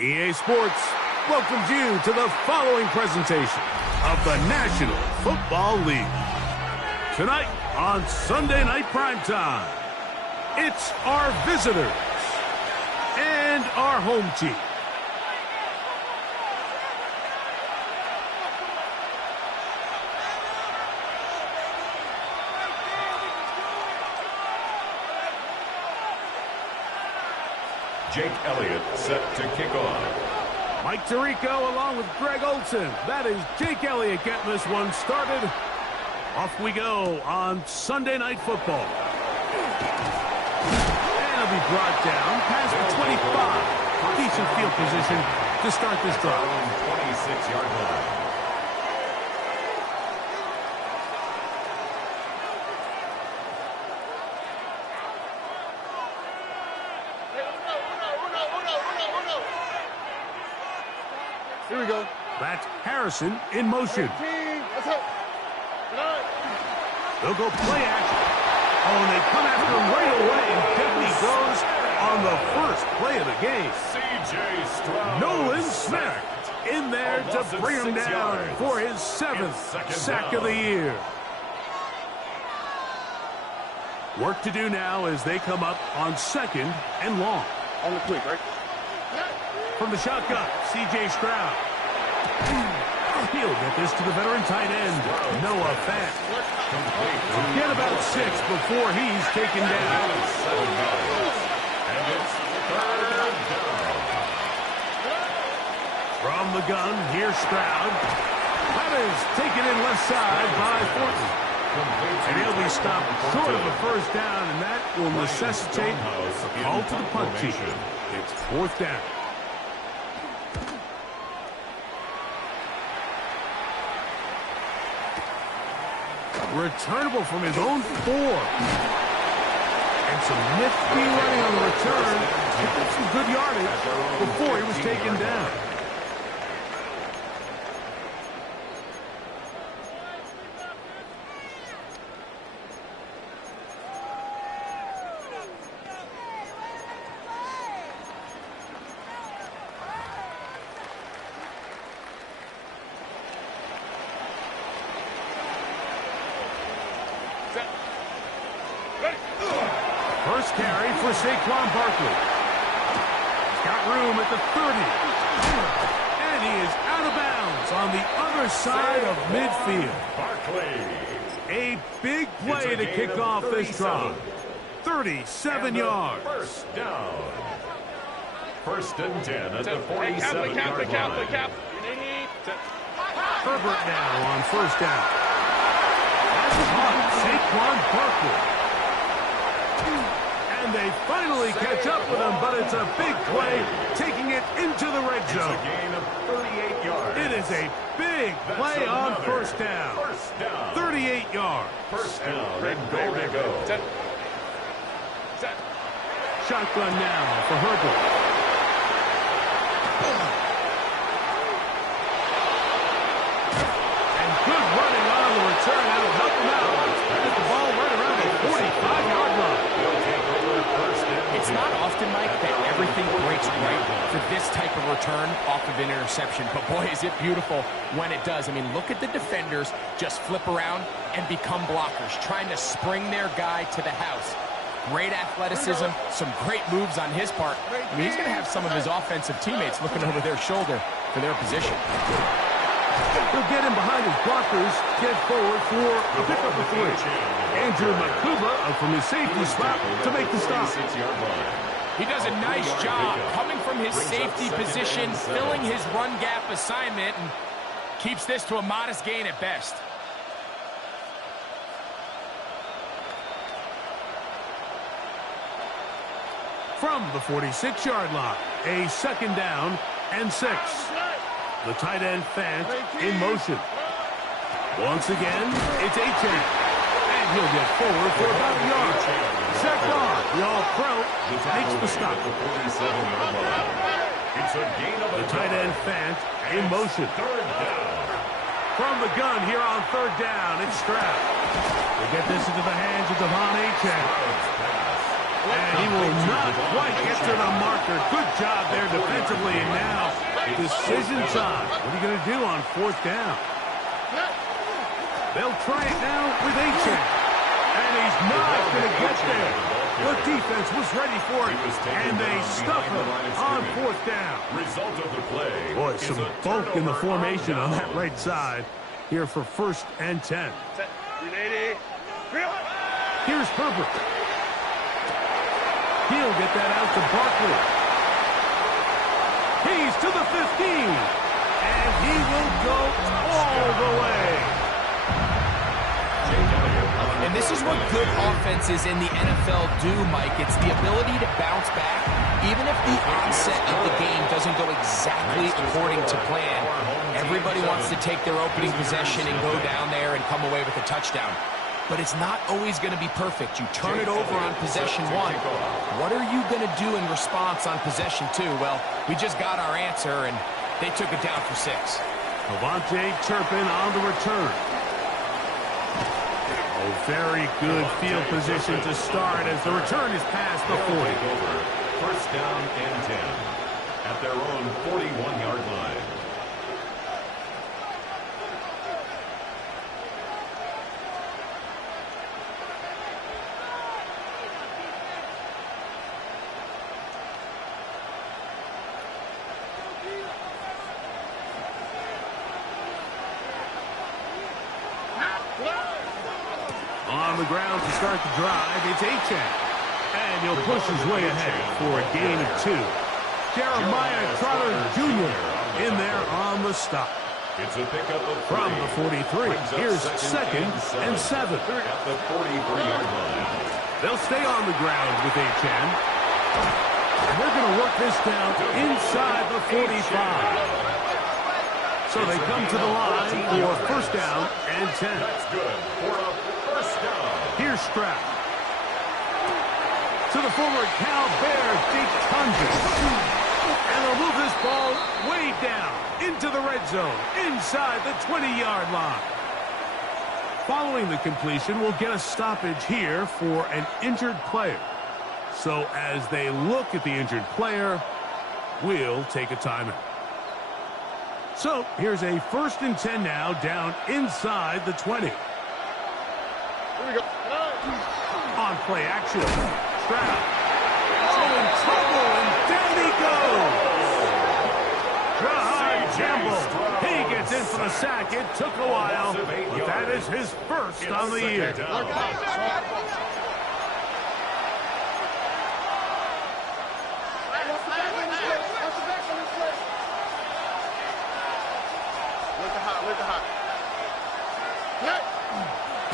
EA Sports welcomes you to the following presentation of the National Football League. Tonight on Sunday Night Primetime, it's our visitors and our home team. Jake Elliott set to kick off. Mike Tirico along with Greg Olson. That is Jake Elliott getting this one started. Off we go on Sunday Night Football. And it'll be brought down past the 25. Decent field position to start this drive. 26-yard line. Here we go. That's Harrison in motion. They'll go play action. Oh, and they come after him right away, and down he goes on the first play of the game. C.J. Stroud. Nolan Smith in there to bring him down for his 7th sack of the year. Work to do now as they come up on 2nd and long. On the quick, right? From the shotgun, C.J. Stroud. He'll get this to the veteran tight end, Noah Fant. Get about 6 before he's taken down. And it's third down. From the gun, here's Stroud. That is taken in left side by Thornton. And he'll be stopped short of a first down, and that will necessitate a call to the punt team. It's 4th down. Returnable from his own 4. And some nifty running on the return. Picked up some good yardage before he was taken down. First carry for Saquon Barkley. He's got room at the 30. And he is out of bounds on the other side of midfield. Barkley. A big play to kick off this drive. 37 yards. First down. 1st and 10 at the 47-yard line. Herbert now on 1st down. That's caught Saquon Barkley. And they finally catch up with him, but it's a big play, taking it into the red zone. It's a gain of 38 yards. It is a big play on first down. 38 yards. First down and goal to go. Shotgun now for Herbert. And good running on the return. That'll help him out. Get the ball right around the 45-yard line. It's not often, Mike, that everything breaks right for this type of return off of an interception. But, boy, is it beautiful when it does. I mean, look at the defenders just flip around and become blockers, trying to spring their guy to the house. Great athleticism, some great moves on his part. I mean, he's going to have some of his offensive teammates looking over their shoulder for their position. He'll get him behind his blockers, get forward for a pickup of 3. Andrew Makuba from his safety spot to make the stop. He does a nice job coming from his safety position, filling his run gap assignment, and keeps this to a modest gain at best. From the 46-yard line, a 2nd down and 6. The tight end Fant in motion. Once again, it's A-Chain. And he'll get forward for about a yard. Zach Barr, the all-pro, makes the stop. The tight end Fant in motion. From the gun here on 3rd down, it's Stroud. They get this into the hands of Devon A-Chain. And he will not quite get to the marker. Good job there defensively. And now, decision time. What are you going to do on 4th down? They'll try it now with A-Chain. And he's not going to get there. The defense was ready for it, and they stuff him on 4th down. Result of the play. Boy, some bulk in the formation on that right side here for 1st and 10. Here's Herbert. He'll get that out to Barkley. He's to the 15, and he will go all the way. And this is what good offenses in the NFL do, Mike. It's the ability to bounce back, even if the onset of the game doesn't go exactly according to plan. Everybody wants to take their opening possession and go down there and come away with a touchdown. But it's not always going to be perfect. You turn it over on possession 1. What are you going to do in response on possession 2? Well, we just got our answer, and they took it down for 6. Avante Turpin on the return. Oh, very good field position to start as the return is past the 40. 1st down and 10 at their own 41-yard line. On the ground to start the drive, it's A-Chain. And he'll push his way ahead for a gain of 2. Jeremiah Trotter Jr. in there on the stop. It's a pickup of from the 43. Here's 2nd and 7. At the 43-yard line. They'll stay on the ground with A-Chain. And they're going to work this down inside the 45. So they come to the line for 1st down and 10. That's good for a 1st down. Here's Stroud. To the forward, Cal Bear, deep tundra. And they'll move this ball way down into the red zone, inside the 20-yard line. Following the completion, we'll get a stoppage here for an injured player. So as they look at the injured player, we'll take a timeout. So here's a 1st and 10 now, down inside the 20. Here we go. On play action, Stroud. Oh, in trouble, and down he goes. Jahar Campbell. He gets in for the sack. It took a while, but that is his 1st on the year.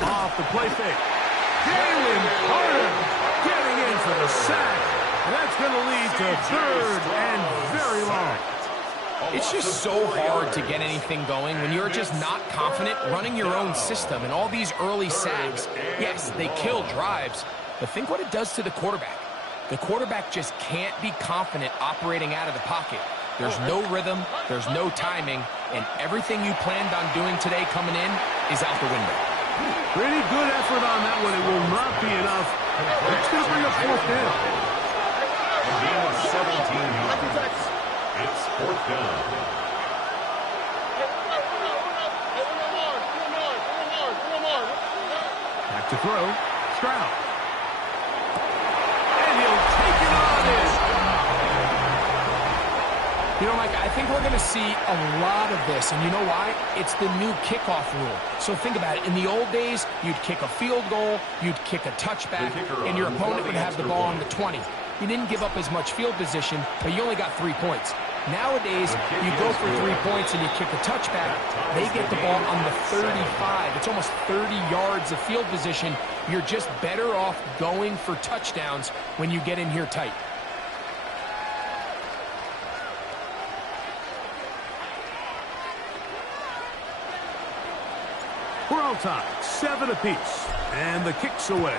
Off the play fake. Jalen Carter getting in for the sack. And that's going to lead to 3rd and very long. It's just so hard to get anything going when you're just not confident running your own system. And all these early sacks, yes, they kill drives, but think what it does to the quarterback. The quarterback just can't be confident operating out of the pocket. There's no rhythm, there's no timing, and everything you planned on doing today coming in is out the window. Pretty good effort on that one. It will not be enough. It's going to bring up 4th down. A gain of 17 yards. It's 4th down. Back to throw. Stroud. And he'll take it on in. You know, Mike, I think we're going to see a lot of this, and you know why? It's the new kickoff rule. So think about it. In the old days, you'd kick a field goal, you'd kick a touchback, and your opponent would have the ball on the 20. You didn't give up as much field position, but you only got 3 points. Nowadays, you go for 3 points and you kick a touchback, they get the ball on the 35. It's almost 30 yards of field position. You're just better off going for touchdowns when you get in here tight. We're all tied, 7 apiece, and the kick's away.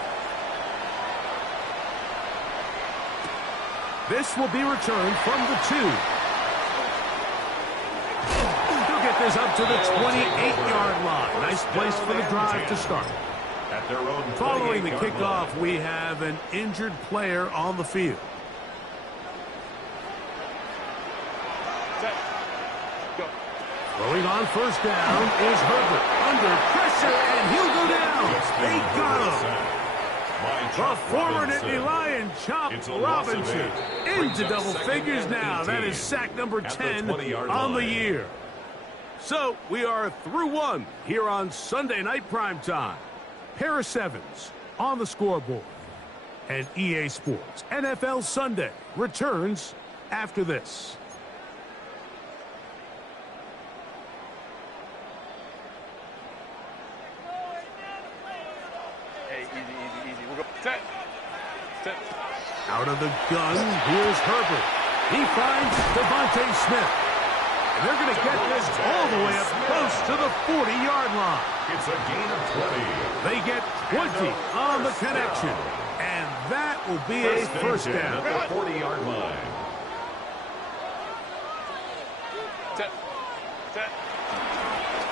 This will be returned from the 2. He'll get this up to the 28-yard line. Nice place for the drive to start. At their own Following the 28-yard kickoff, line. we have an injured player on the field. Throwing on first down is Herbert. Under pressure, and he'll go down. They got him. The former Nittany Lion, Chop Robinson, into double figures now. That is sack number 10 on the year. So we are through one here on Sunday Night Primetime. Pair of sevens on the scoreboard. And EA Sports NFL Sunday returns after this. Out of the gun, here's Herbert. He finds Devontae Smith. And they're going to get this all the way up close to the 40-yard line. It's a gain of 20. They get 20 on the connection. And that will be a first down. At the 40-yard line.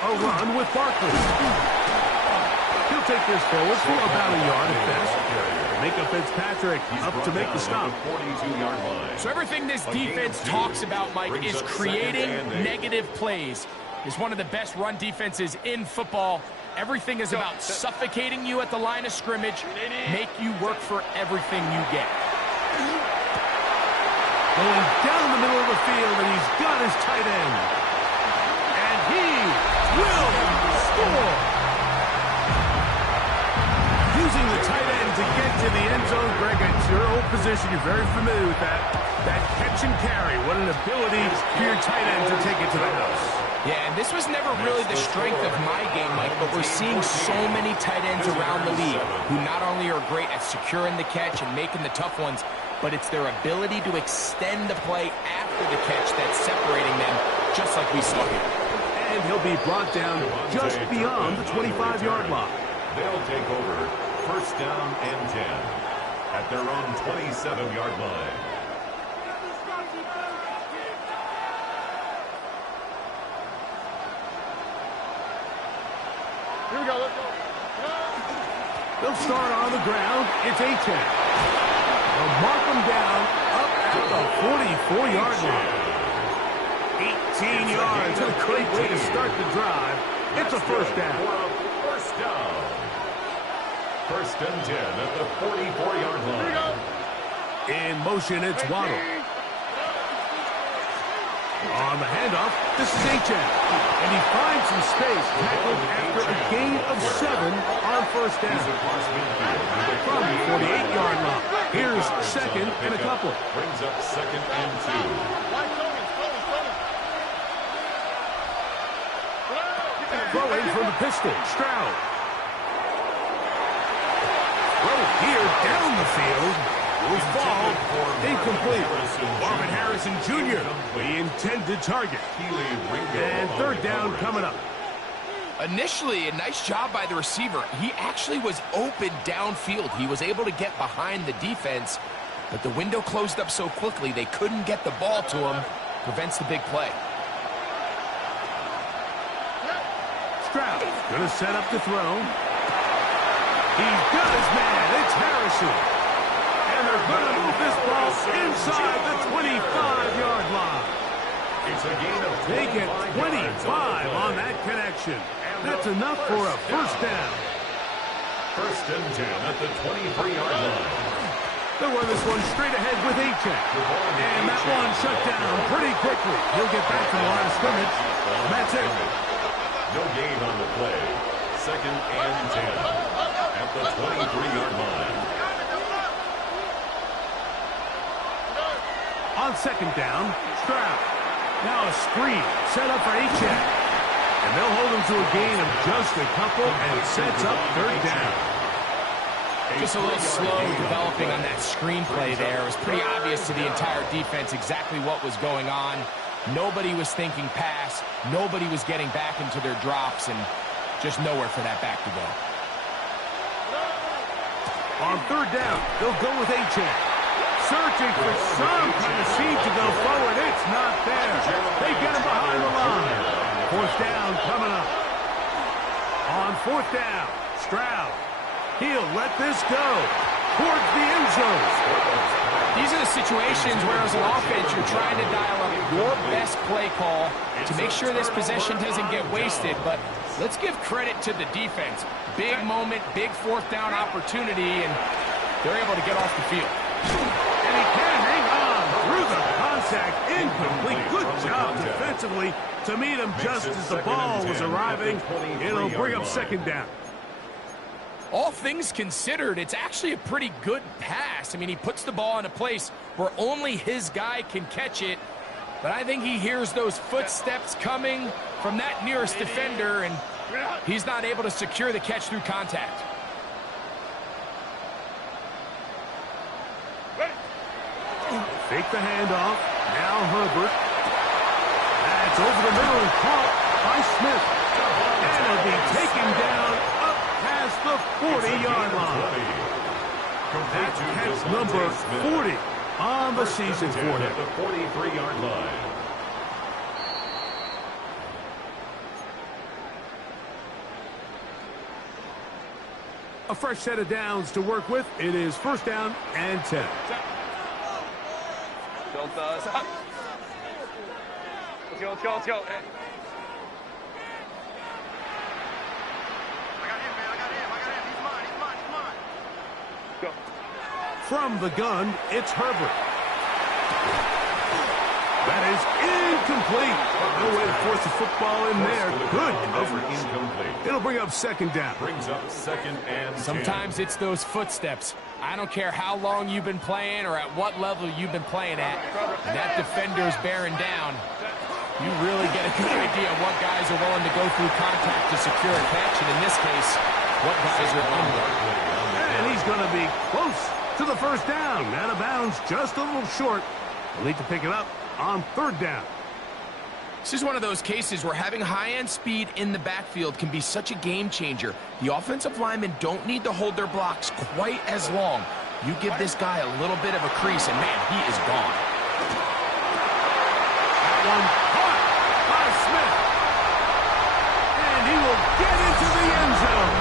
A run with Barkley. He'll take this forward for about a yard at best. Micah Fitzpatrick up to make the stop. So everything this defense talks about, Mike, is creating negative plays. Is one of the best run defenses in football. Everything is about suffocating you at the line of scrimmage, make you work for everything you get. Going down the middle of the field, and he's got his tight end. And he will score. Using the tight end to get to the end zone, Greg, it's your old position. You're very familiar with that. That catch and carry. What an ability for your tight end to take it to the house. Yeah, and this was never really the strength of my game, Mike, but we're seeing so many tight ends around the league who not only are great at securing the catch and making the tough ones, but it's their ability to extend the play after the catch that's separating them, just like we saw here. And he'll be brought down just beyond the 25-yard line. They'll take over first down and 10 at their own 27-yard line. Here we go, let's go. They'll start on the ground. It's A-Check. They'll mark them down up at the 44-yard line. 18 yards. A great way to start the drive. It's a first down. First down. First and 10 at the 44-yard line. In motion, it's Waddle. On the handoff, this is H.N. And he finds some space, tackled after a gain of 7 on first down. From the 48-yard line. Here's second and a couple. Brings up second and 2. Throwing from the pistol, Stroud. Throw here down the field. Will fall. Incomplete. Marvin Harrison Jr., the intended target. And third down coming up. Initially, a nice job by the receiver. He actually was open downfield. He was able to get behind the defense, but the window closed up so quickly they couldn't get the ball to him. Prevents the big play. Stroud gonna set up to throw. He's got his man. It's Harrison. And they're gonna move this ball inside the 25-yard line. It's a gain of 25. They get 25 on that connection. That's enough for a first down. First and 10 at the 23-yard line. They'll run this one straight ahead with A-Check. And that one shut down pretty quickly. He'll get back to the line of scrimmage. And that's it. No gain on the play. Second and 10 at the 23-yard line. On second down, Stroud. Now a screen set up for A-Check. And they'll hold him to a gain of just a couple, and it sets up third down. Just a little slow developing on that screenplay there. It was pretty obvious to the entire defense exactly what was going on. Nobody was thinking pass. Nobody was getting back into their drops, and just nowhere for that back to go. On third down, they'll go with A-Check. Searching for some kind of seed to go forward. It's not there. They get him behind the line. Fourth down coming up. On fourth down, Stroud He'll let this go towards the end zone. These are the situations where, as an offense, you're trying to dial up your best play call to make sure this possession doesn't get wasted. But let's give credit to the defense. Big moment, big fourth down opportunity, and they're able to get off the field. And he can hang on through the contact. Incomplete. Good job defensively to meet him just as the ball was arriving. It'll bring up second down. All things considered, it's actually a pretty good pass. I mean, he puts the ball in a place where only his guy can catch it. But I think he hears those footsteps coming from that nearest defender, and he's not able to secure the catch through contact. Fake the handoff. Now Herbert. That's over the middle and caught by Smith. And it'll be taken down up past the 40-yard line. That's catch number 40 on the season for him. At the 43-yard line. A fresh set of downs to work with. It is first down and 10. From the gun, it's Herbert. That is incomplete. No way to force the football in there. Good coverage. Incomplete. It'll bring up second down. Brings up second and 10. Sometimes it's those footsteps. I don't care how long you've been playing or at what level you've been playing at. When that defender's bearing down, you really get a good idea of what guys are willing to go through contact to secure a catch, and in this case, what guys are unwilling. And he's going to be close to the first down. Out of bounds, just a little short. They'll need to pick it up on third down. This is one of those cases where having high-end speed in the backfield can be such a game changer. The offensive linemen don't need to hold their blocks quite as long. You give this guy a little bit of a crease, and man, he is gone. That one caught by Smith. And he will get into the end zone.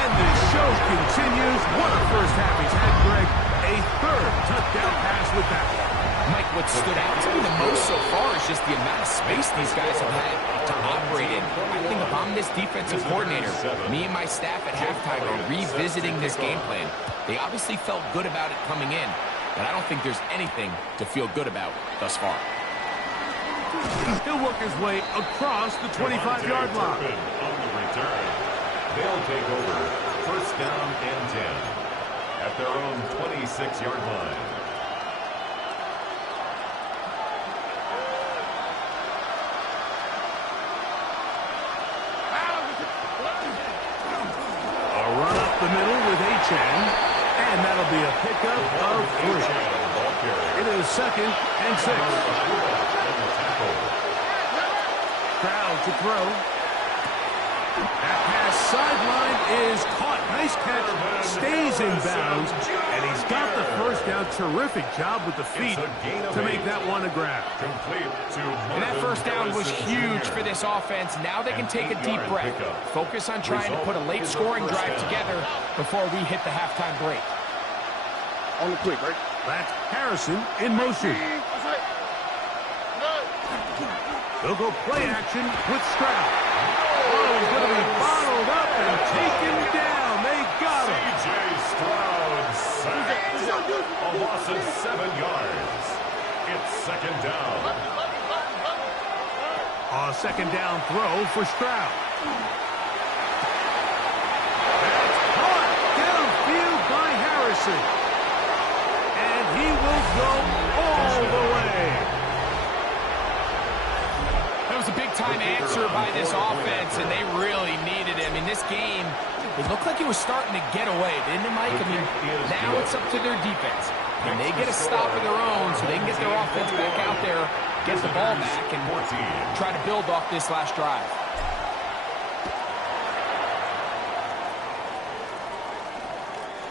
And the show continues. What a first half he's had, Greg. A third touchdown pass with that one. Mike, what stood out to me the most so far is just the amount of space these guys have had to operate in. I think if I'm this defensive coordinator, me and my staff at halftime are revisiting this game plan. They obviously felt good about it coming in, but I don't think there's anything to feel good about thus far. He'll work his way across the 25-yard line. On the return, they'll take over first down and 10 at their own 26-yard line. The middle with Achane, and that'll be a pickup of 3. It is second and 6. Crowd to throw. That pass sideline is caught. Nice catch. Stays in bounds, and he's got the first down. Terrific job with the feet to make that one a grab. And that first down was huge for this offense. Now they can take a deep breath. Focus on trying to put a late scoring drive together before we hit the halftime break. On the quick, right? That's Harrison in motion. They'll go play action with Stroud. Oh, he's going to be bottled up and taken down. They got him. C.J. Stroud sacked. A loss of 7 yards. It's second down. A second down throw for Stroud. That's caught downfield by Harrison. And he will go all the way. That was a big-time answer by this offense, and they really needed it. I mean, this game, it looked like it was starting to get away, didn't it, Mike? I mean, now it's up to their defense. Can they get a stop of their own so they can get their offense back out there, get the ball back, and try to build off this last drive?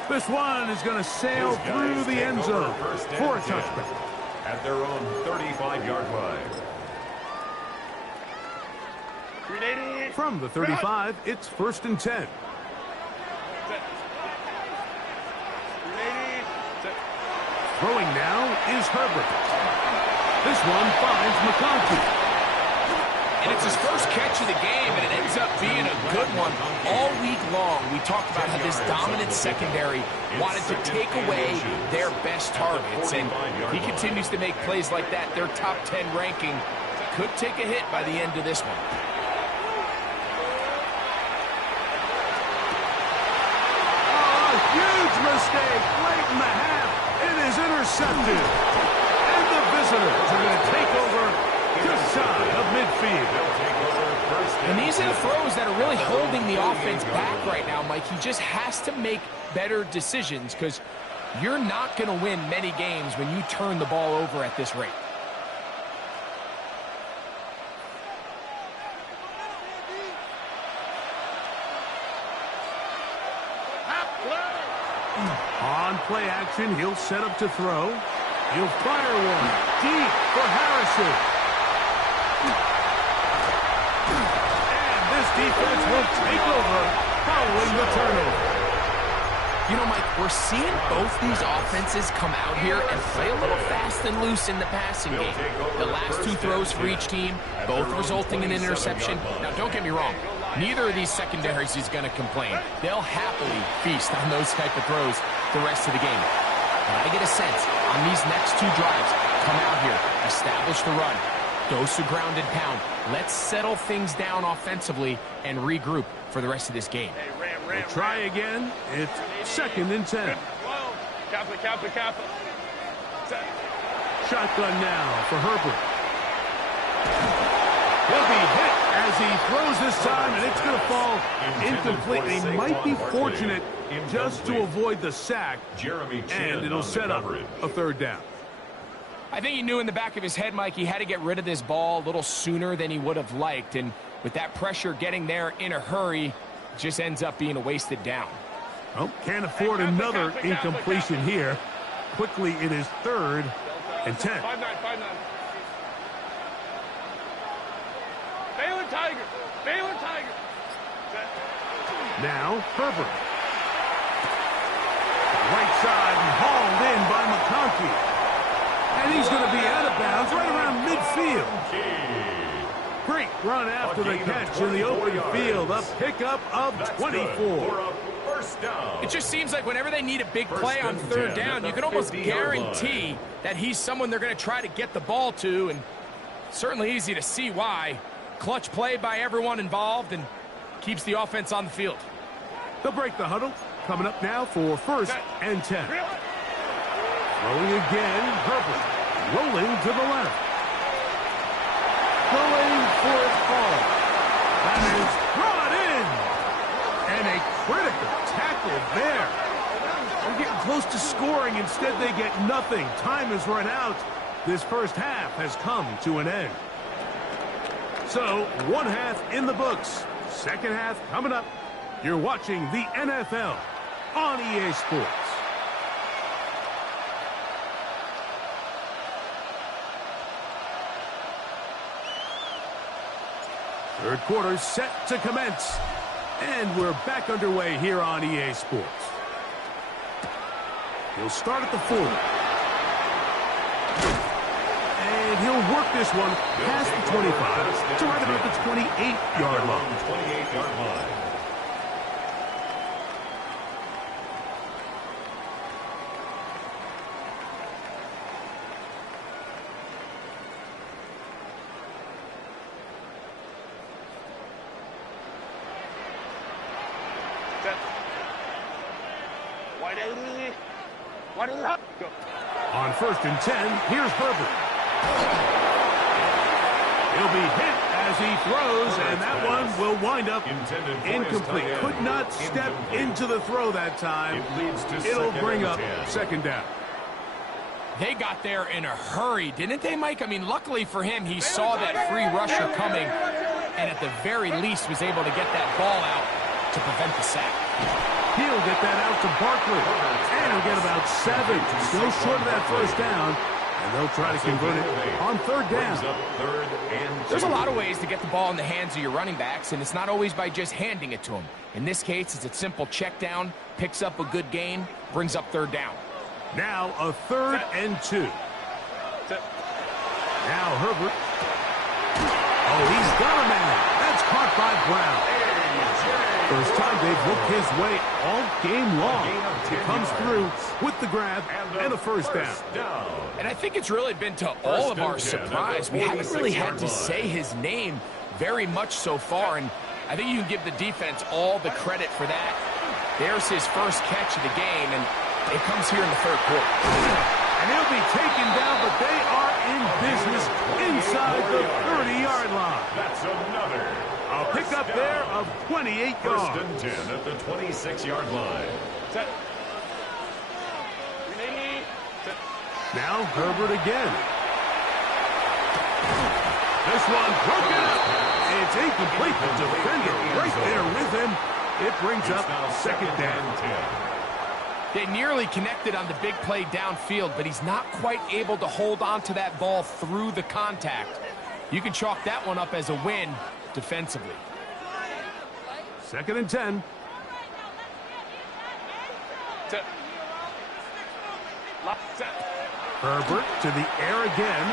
This one is going to sail through the end zone for a touchback. At their own 35-yard line. From the 35, it's 1st and 10. Throwing now is Herbert. This one finds McConkey. And it's his first catch of the game, and it ends up being a good one. All week long, we talked about how this dominant secondary wanted to take away their best targets, and he continues to make plays like that. Their top 10 ranking could take a hit by the end of this one. Oh, a huge mistake late in the half. It is intercepted. And the visitors are going to take over just shy of midfield. And these are the throws that are really holding the offense back right now, Mike. He just has to make better decisions because you're not going to win many games when you turn the ball over at this rate. On play action, he'll set up to throw. He'll fire one deep for Harrison. And this defense will take over following the turnover. You know, Mike, we're seeing both these offenses come out here and play a little fast and loose in the passing game. The last two throws for each team, both resulting in an interception. Now, don't get me wrong. Neither of these secondaries is going to complain. They'll happily feast on those type of throws the rest of the game. But I get a sense on these next two drives, come out here, establish the run, dose the ground and pound. Let's settle things down offensively and regroup for the rest of this game. We'll try again. It's 2nd and 10. Shotgun now for Herbert. He'll be hit as he throws this time, and it's going to fall incomplete. He might be fortunate just to avoid the sack, and it'll set up a 3rd down. I think he knew in the back of his head, Mike, he had to get rid of this ball a little sooner than he would have liked, and with that pressure getting there in a hurry, it just ends up being a wasted down. Well, can't afford another incompletion here. Quickly, it is 3rd and 10. Baylor Tiger. Now, Herbert. Right side and hauled in by McConkey. And he's going to be out of bounds right around midfield. Great run after the catch in the open field. A pickup of 24. It just seems like whenever they need a big play on 3rd down, you can almost guarantee that he's someone they're going to try to get the ball to, and certainly easy to see why. Clutch play by everyone involved and keeps the offense on the field. They'll break the huddle. Coming up now for 1st and 10. Throwing again, Herbert. Rolling to the left. Going for his ball. That is brought in. And a critical tackle there. They're getting close to scoring. Instead, they get nothing. Time has run out. This first half has come to an end. So, 1 half in the books. 2nd half coming up. You're watching the NFL on EA Sports. Third quarter set to commence. And we're back underway here on EA Sports. He'll start at the 4. And he'll work this one past the 25 to right about the 28-yard line. 28-yard line. On 1st and 10, here's Herbert. He'll be hit as he throws, and that one will wind up incomplete. Could not step into the throw that time. It'll bring up 2nd down. They got there in a hurry, didn't they, Mike? I mean, luckily for him, he saw that free rusher coming, and at the very least was able to get that ball out to prevent the sack. He'll get that out to Barkley, and he'll get about 7. Still short of that 1st down, And they'll try to convert it on third down. There's a lot of ways to get the ball in the hands of your running backs, and it's not always by just handing it to them. In this case, it's a simple check down, picks up a good gain, brings up third down. Now a 3rd and 2. Now Herbert. Oh, he's got a man. That's caught by Brown. First time they've looked his way all game long. He comes through with the grab and a first down. And I think it's really been to all of our surprise. We haven't really had to say his name very much so far, and I think you can give the defense all the credit for that. There's his first catch of the game, and it comes here in the third quarter. And he'll be taken down, but they are in business inside the 30-yard line. That's another. A pickup there of 28 yards. First and 10 at the 26-yard line. Set. Now Herbert again. This one broken up. It's incomplete. The defender right there with him. It brings up second down. 10. They nearly connected on the big play downfield, but he's not quite able to hold on to that ball through the contact. You can chalk that one up as a win defensively. Second and 10. Set. Set. Herbert to the air again.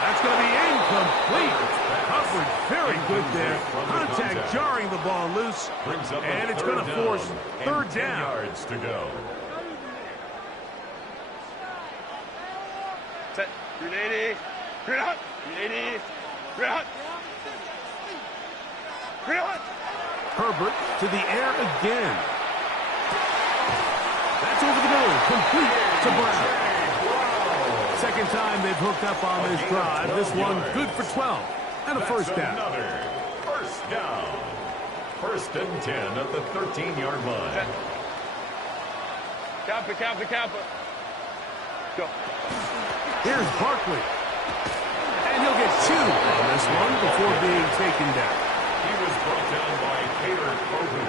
That's going to be incomplete. Coverage very good there. Contact jarring the ball loose. And it's going to force third down. Yards to go. Set. Ready. Ready. Ready. Ready. Herbert to the air again. That's over the middle. Complete to Brown. Second time they've hooked up on this drive. This one good for 12. And a first down. Another first down. First and 10 at the 13-yard line. Kappa. Go. Here's Barkley. And he'll get 2 on this one before being taken down. He was brought down by Cater Kogu.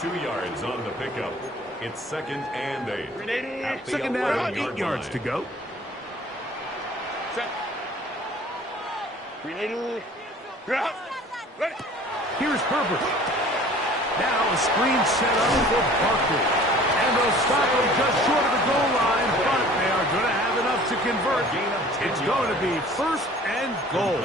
2 yards on the pickup. It's second and 8. At the Second down, 8 11-yard yards line. to go. Set. Ready. Ready. Here's Herbert. Now a screen set up for Barkley. And they'll stop him just short of the goal line, but they are going to have enough to convert. It's going to be first and goal.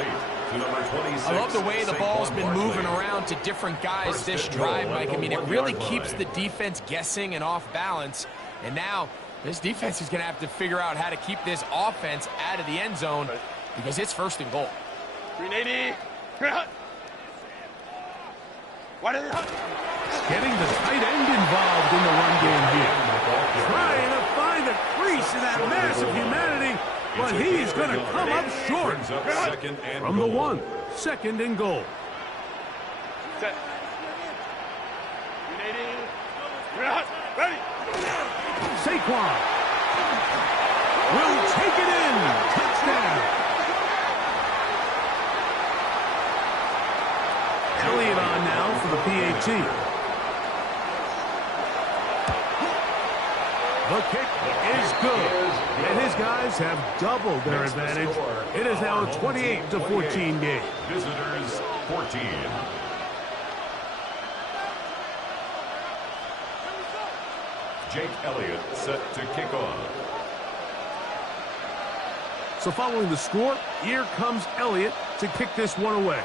I love the way the ball's been moving around to different guys this drive, Mike. I mean, it really keeps the defense guessing and off balance. And now this defense is going to have to figure out how to keep this offense out of the end zone because it's first and goal. Ready. Getting the tight end involved in the run game here. Trying to find a crease in that mass of humanity, but he's going to come up short. From the 1, second and goal. Set. Ready. Saquon will take it in. Touchdown. Elliott on now for the PAT. The kick is good, and his guys have doubled their advantage. It is now a 28-14 game. Visitors 14. Jake Elliott set to kick off. So following the score, here comes Elliott to kick this one away.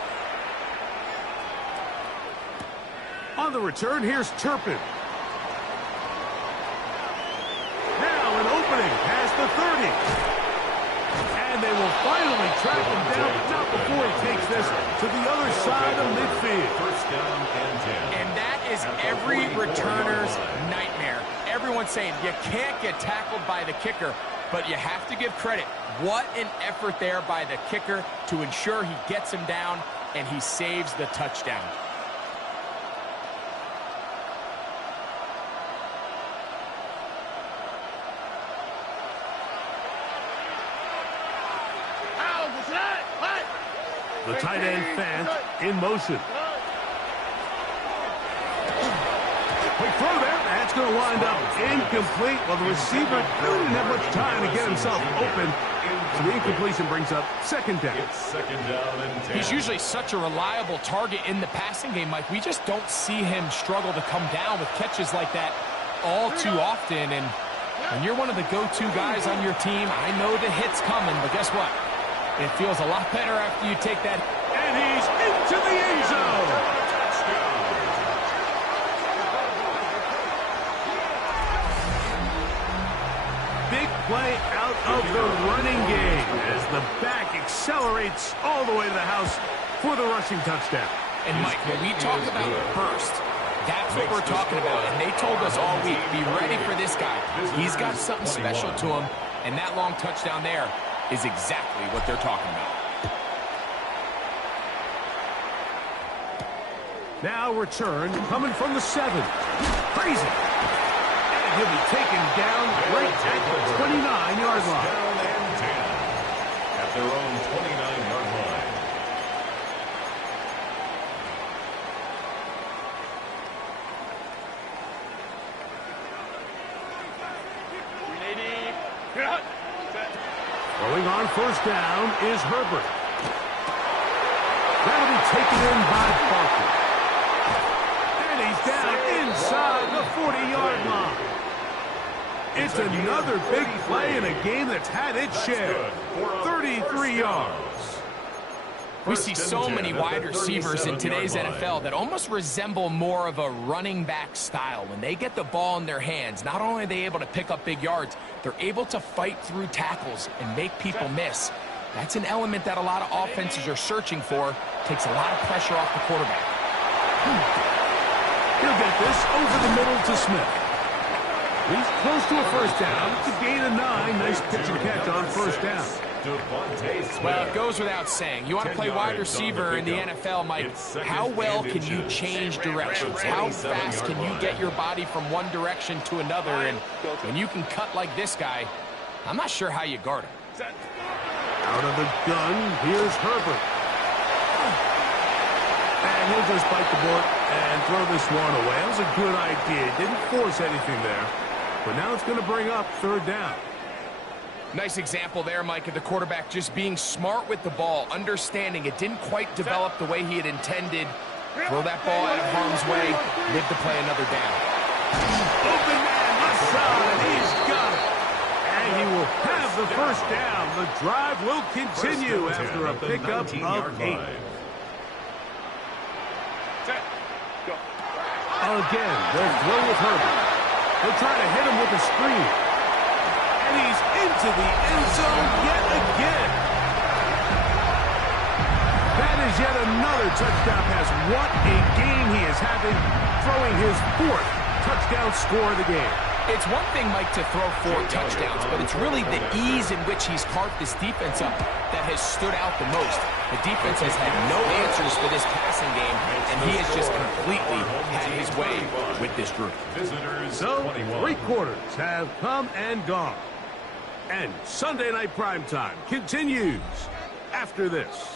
On the return, here's Turpin. Now an opening past the 30. And they will finally track him down, but not before he takes this to the other side of midfield. First down and 10. And that is every returner's nightmare. Everyone's saying you can't get tackled by the kicker, but you have to give credit. What an effort there by the kicker to ensure he gets him down and he saves the touchdown. The tight end Fant in motion. Quick throw there. That's going to wind up incomplete. Well, the receiver really didn't have much time to get himself open. So the incompletion brings up second down. It's second down and 10. He's usually such a reliable target in the passing game, Mike. We just don't see him struggle to come down with catches like that all too often. And when you're one of the go-to guys on your team, I know the hit's coming, but guess what? It feels a lot better after you take that. And he's into the end zone. Big play out of the running game as the back accelerates all the way to the house for the rushing touchdown. And Mike, when we talk about burst, that's what we're talking about. And they told us all week, be ready for this guy. He's got something special to him, and that long touchdown there is exactly what they're talking about. Now return coming from the 7. Crazy. And he'll be taken down right at the 29-yard line. Down and 10 at their own 29-yard line. Going on first down is Herbert. That'll be taken in by Parker. And he's down inside the 40-yard line. It's another big play in a game that's had its share. 33 yards. We see so many wide receivers in today's NFL that almost resemble more of a running back style. When they get the ball in their hands, not only are they able to pick up big yards, they're able to fight through tackles and make people miss. That's an element that a lot of offenses are searching for. Takes a lot of pressure off the quarterback. He'll get this over the middle to Smith. He's close to a first down. It's a gain of 9. Nice pitch and catch on first down. Well, it goes without saying. You want to play wide receiver in the NFL, Mike. How well can you change directions? How fast can you get your body from one direction to another? And when you can cut like this guy, I'm not sure how you guard him. Out of the gun, here's Herbert. And he'll just bite the bullet and throw this one away. That was a good idea. Didn't force anything there. But now it's going to bring up third down. Nice example there, Mike, of the quarterback just being smart with the ball, understanding it didn't quite develop the way he had intended. Throw that ball out of harm's way, live to play another down. Open man, left side, he's got it. And he will have the first down. The drive will continue after a pickup of 8. Again, they'll throw with Herbert. They'll try to hit him with a screen. And he's into the end zone yet again. That is yet another touchdown pass. What a game he is having, throwing his 4th touchdown score of the game. It's one thing, Mike, to throw 4 touchdowns, but it's really the ease in which he's carved this defense up that has stood out the most. The defense has had no answers for this passing game, and he has just completely had his way with this group. So, 3 quarters have come and gone. And Sunday Night Primetime continues after this.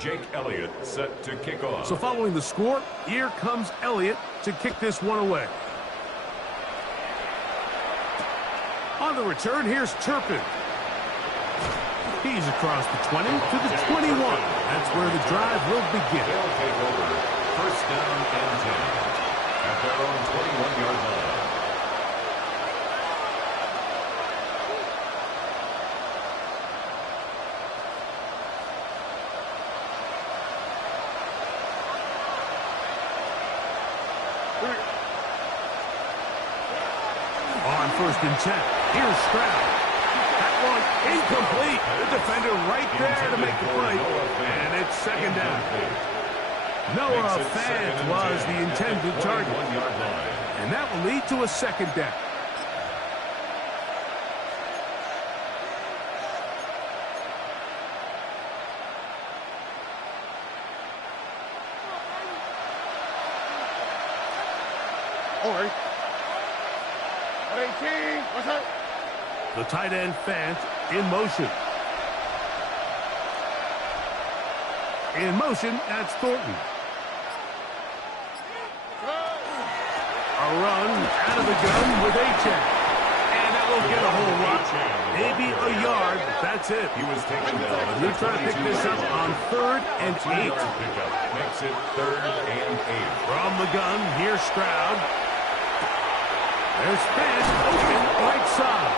Jake Elliott set to kick off. So following the score, here comes Elliott to kick this one away. On the return, here's Turpin. He's across the 20 to the 21. That's where the drive will begin. They'll take over first down and 10 at their own 21-yard line. On first and 10, here's Stroud. That one incomplete. The defender right there to make the play. And it's second down. Noah Fant was the intended target. And that will lead to a second down. The tight end Fant in motion. In motion, that's Thornton. A run out of the gun with H.A. And that won't get a whole lot. Maybe a yard. That's it. He was taken down. We're trying to pick this up on 3rd and 8. Makes it 3rd and 8. From the gun, here's Stroud. There's Fant open right side.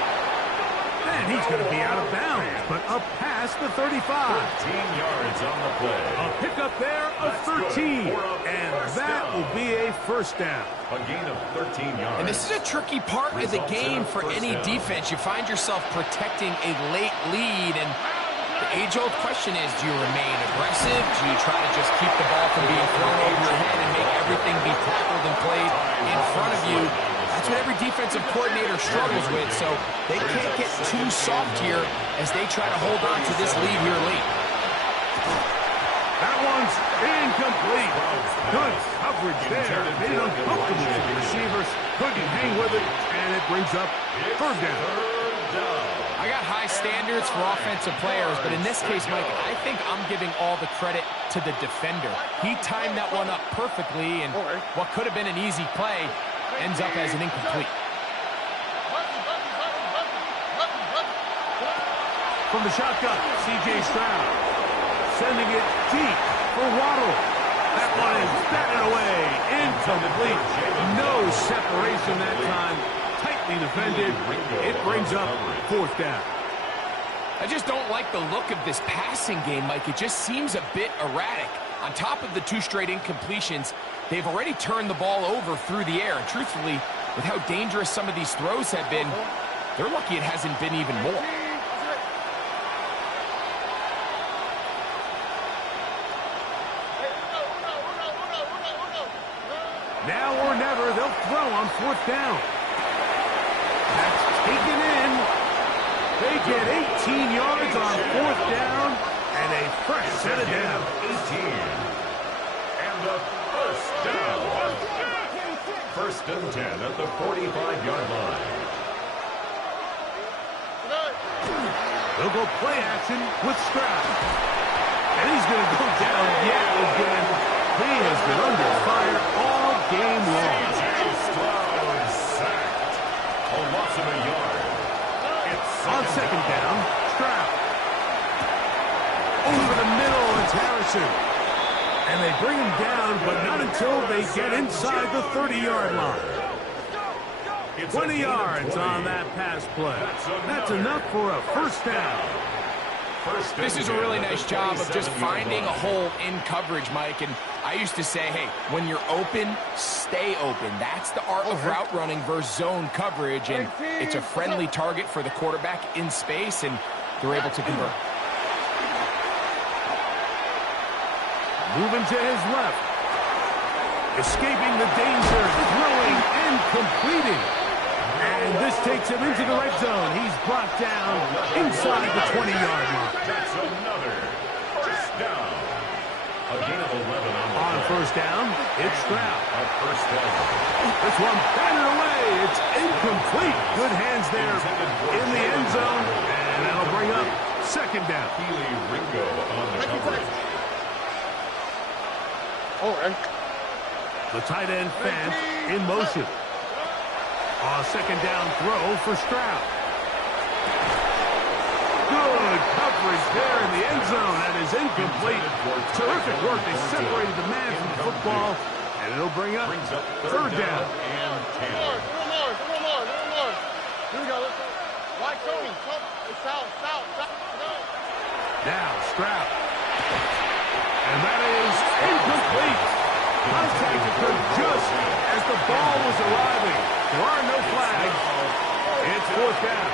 And he's going to be out of bounds, but up past the 35. 13 yards on the play. A pickup there of 13. And that will be a first down. A gain of 13 yards. And this is a tricky part of the game for any defense. You find yourself protecting a late lead, and the age-old question is, do you remain aggressive? Do you try to just keep the ball from being thrown over your head and make everything be tackled and played in front of you? That's what every defensive coordinator struggles with, so they can't get too soft here as they try to hold on to this lead here late. That one's incomplete. Good coverage there. Made it uncomfortable for the receivers. Couldn't hang with it, and it brings up 3rd down. I got high standards for offensive players, but in this case, Mike, I think I'm giving all the credit to the defender. He timed that one up perfectly, and what could have been an easy play ends up as an incomplete. From the shotgun, C.J. Stroud. Sending it deep for Waddle. That one is batted away. Incomplete. No separation that time. Tightly defended. It brings up 4th down. I just don't like the look of this passing game, Mike. It just seems a bit erratic. On top of the 2 straight incompletions, they've already turned the ball over through the air. And truthfully, with how dangerous some of these throws have been, they're lucky it hasn't been even more. Now or never, they'll throw on 4th down. That's taken in. They get 18 yards on 4th down and a fresh set of down. 18. And the first down. 1st and 10 at the 45-yard line. They'll go play action with Stroud. And he's going to go down yet again. He has been under fire all game long. Stroud sacked. A loss of a yard. On 2nd down, Stroud. Over the middle, it's Harrison. And they bring him down, but not until they get inside the 30-yard line. 20 yards on that pass play. That's enough for a first down. This is a really nice job of just finding a hole in coverage, Mike. And I used to say, hey, when you're open, stay open. That's the art of route running versus zone coverage. And it's a friendly target for the quarterback in space, and they're able to convert. Moving to his left. Escaping the danger, throwing and completing. And this takes him into the red zone. He's brought down inside the 20-yard line. That's another first down. A gain of 11 on 1st down, it's Stroud. A first down. This one batted away. It's incomplete. Good hands there in the end zone. And that'll bring up 2nd down. Keely Ringo on the coverage. The tight end Fant in motion. A 2nd down throw for Stroud. Good coverage there in the end zone. That is incomplete. Terrific work. They separated the man from the football, and it'll bring up 3rd down. And 10. Here we go. White Tony. South. Now Stroud. And that is incomplete. Contact occurred just as the ball was arriving. There are no flags. It's 4th down.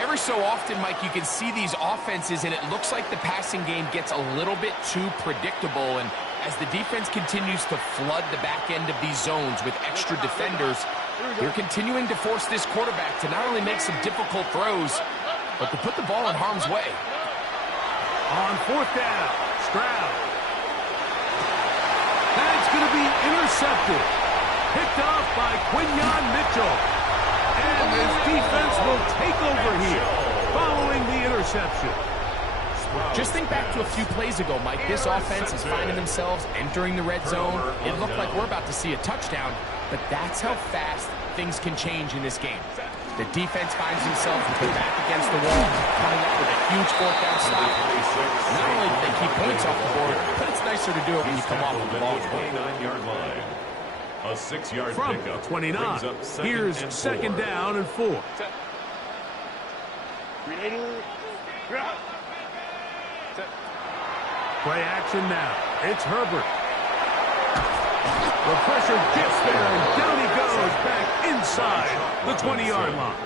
Every so often, Mike, you can see these offenses, and it looks like the passing game gets a little bit too predictable. And as the defense continues to flood the back end of these zones with extra defenders, they're continuing to force this quarterback to not only make some difficult throws, but to put the ball in harm's way. On 4th down, Stroud. That's going to be intercepted. Picked off by Quinyon Mitchell. And his defense will take over here following the interception. Just think back to a few plays ago, Mike. This offense is finding themselves entering the red zone. It looked like we're about to see a touchdown, but that's how fast things can change in this game. The defense finds themselves with their back against the wall, coming up with a huge fourth down stop. Not only do they keep points off the board, but it's nicer to do it when you come off with the ball. 29-yard line. A 6-yard From pickup. 29, here's second down and 4. Play action now. It's Herbert. The pressure gets there, and down he goes back inside the 20-yard line.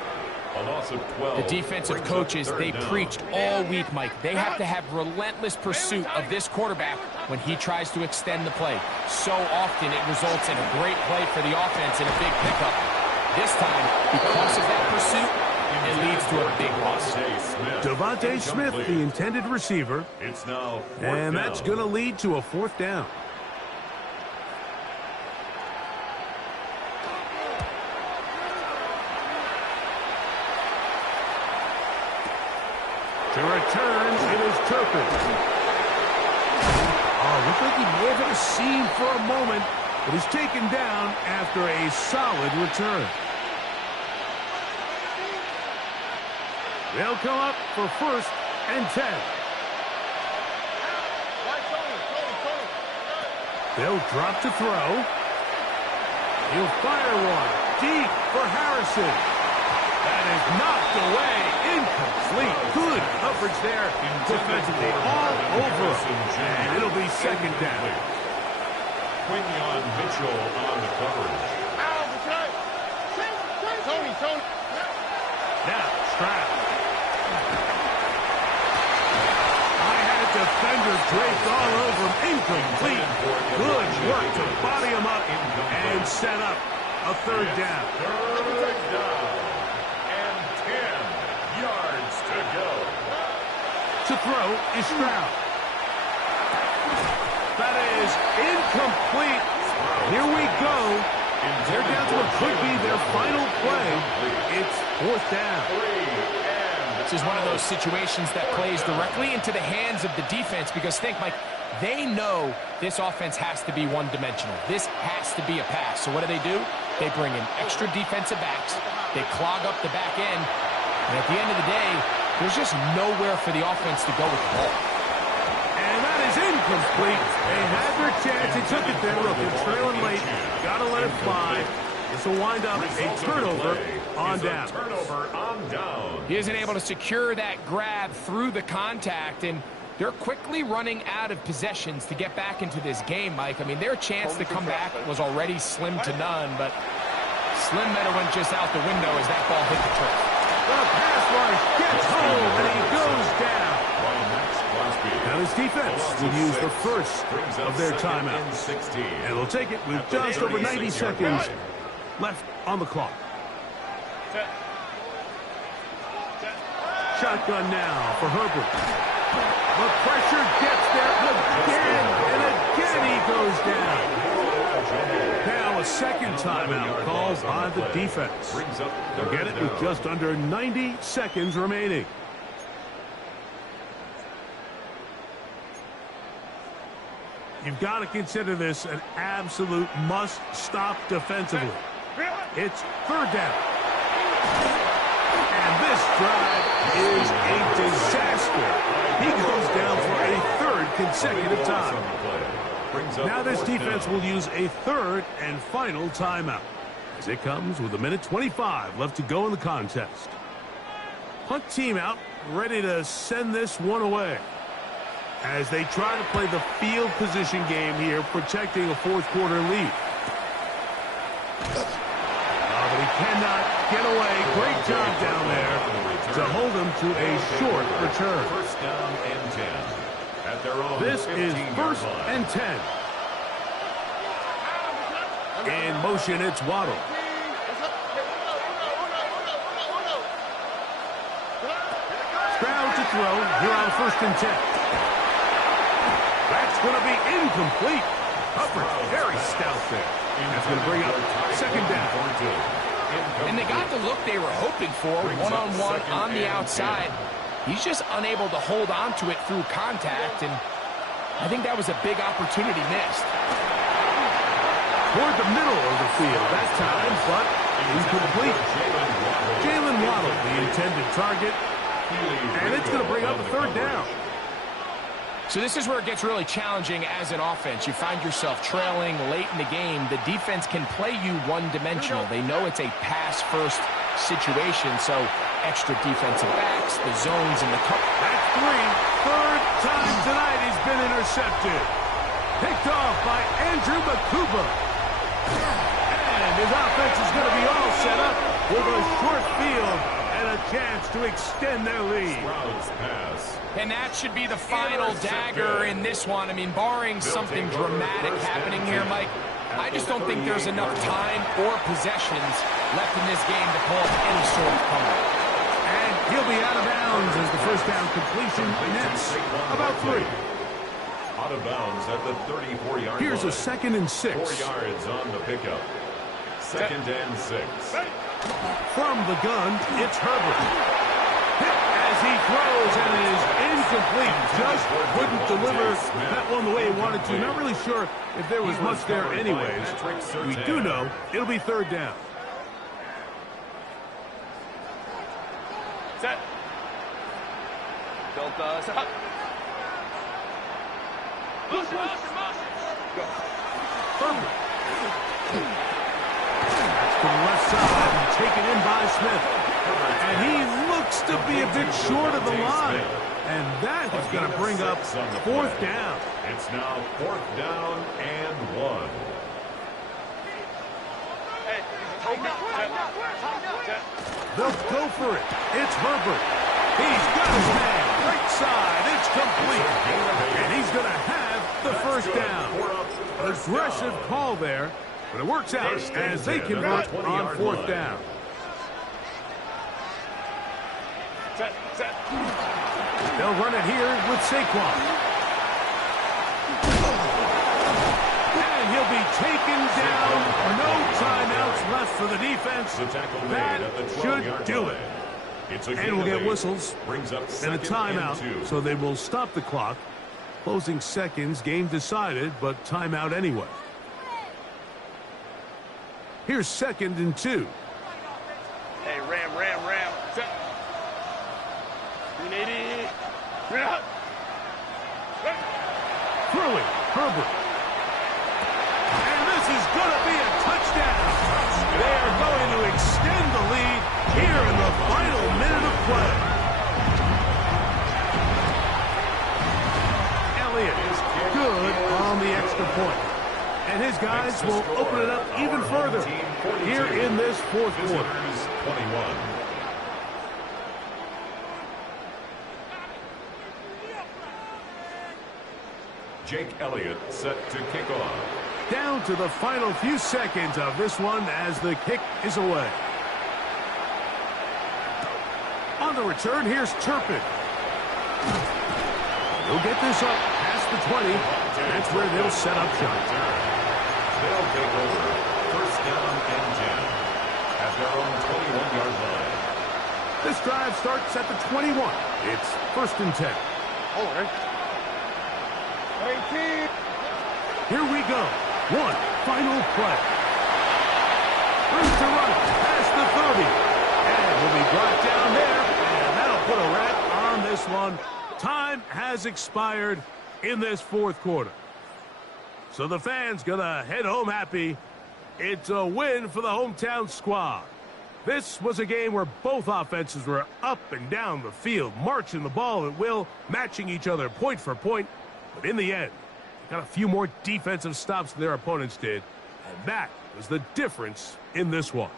A loss of 12. The defensive coaches, they preached all week, Mike. They have to have relentless pursuit of this quarterback when he tries to extend the play. So often it results in a great play for the offense and a big pickup. This time, because of that pursuit, it leads to a big loss. Devontae Smith, the intended receiver. It's now and that's going to lead to a fourth down. To return, it is Turpin. Oh, looked like he may have hit a seam for a moment, but is taken down after a solid return. They'll come up for first and 10. They'll drop to throw. He'll fire one deep for Harrison. That is knocked away. Incomplete. Good coverage there. Defensively all over. And it'll be second down. Quinyon Mitchell on the coverage. Tony. Now, Stroud. Defender draped all over him. Incomplete. Good work to body him up and set up a third down. Third down. And 10 yards to go. To throw is Stroud. That is incomplete. Here we go. They're down to what could be their final play. It's fourth down. This is one of those situations that plays directly into the hands of the defense because think, Mike, they know this offense has to be one-dimensional. This has to be a pass. So what do? They bring in extra defensive backs. They clog up the back end. And at the end of the day, there's just nowhere for the offense to go with the ball. And that is incomplete. They had their chance. They took it there. Look, they're trailing late. Got to let it fly. This will wind up a turnover on down. He isn't able to secure that grab through the contact, and they're quickly running out of possessions to get back into this game, Mike. I mean, their chance to come back was already slim to none, but slim might have went just out the window as that ball hit the turf. The pass rush gets home, and he goes down. Now this defense will use the first of their timeouts. And they'll take it with just over 90 seconds left on the clock. Shotgun now for Herbert. The pressure gets there again, and again he goes down. Now a second timeout called by the defense. They'll get it with just under 90 seconds remaining. You've got to consider this an absolute must-stop defensively. It's third down. And this drive is a disaster. He goes down for a third consecutive time. Now this defense will use a third and final timeout, as it comes with 1:25 left to go in the contest. Punt team out, ready to send this one away, as they try to play the field position game here, protecting a fourth quarter lead. But he cannot get away. Great job down there to hold him to a short return. First down and 10. At their own This is first and 10. In motion, it's Waddle. Stroud to throw here on first and 10. That's going to be incomplete. Hubbard, very stout there. That's going to bring up second down. And they got the look they were hoping for, one-on-one on the outside. He's just unable to hold on to it through contact, and I think that was a big opportunity missed. Toward the middle of the field that time, but incomplete. Jalen Waddle, the intended target, and it's going to bring up a third down. So this is where it gets really challenging as an offense. You find yourself trailing late in the game. The defense can play you one-dimensional. They know it's a pass-first situation, so extra defensive backs, the zones, and the cover. That's three. Third time tonight he's been intercepted. Picked off by Andrew Makuba. And his offense is going to be all set up with a short field and a chance to extend their lead. And that should be the final dagger in this one. I mean, barring something dramatic happening here, Mike, I just don't think there's enough time or possessions left in this game to pull up any sort of comeback. And he'll be out of bounds as the first down completion nets about 3. Out of bounds at the 34-yard line. Here's a 2nd and 6. 4 yards on the pickup. 2nd and 6. From the gun, it's Herbert. As he throws and is incomplete. Just couldn't deliver that one the way he wanted to. Not really sure if there was much there anyways. We do know it'll be 3rd down. Set. Delta, set. Motion. Go. Herbert. That's to the left side and taken in by Smith. And he looks to be a bit short of the line. And that is going to bring up 4th down. It's now 4th down and 1. They'll go for it. It's Herbert. He's got his man. Right side. It's complete. And he's going to have the first down. Aggressive call there. But it works out as they convert on 4th down. They'll run it here with Saquon. And he'll be taken down. No timeouts left for the defense. That should do it. And we'll get whistles and a timeout, so they will stop the clock. Closing seconds, game decided, but timeout anyway. Here's 2nd and 2. Hey, Ram. Set. 380. Throwing, Herbert. And this is going to be a touchdown. They are going to extend the lead here in the final minute of play. Elliott is good on the extra point. And his guys will open it up even further here in this 4th quarter. 21. Jake Elliott set to kick off. Down to the final few seconds of this one as the kick is away. On the return, here's Turpin. He'll get this up past the 20. That's where they'll set up shop. They'll take over 1st down and 10 at their own 21-yard line. This drive starts at the 21. It's 1st and 10. All right. 18. Here we go. One final play. Room to run it past the 30. And we'll be brought down there. And that'll put a wrap on this one. Time has expired in this 4th quarter. So the fans gonna head home happy. It's a win for the hometown squad. This was a game where both offenses were up and down the field, marching the ball at will, matching each other point for point. But in the end, they got a few more defensive stops than their opponents did. And that was the difference in this one.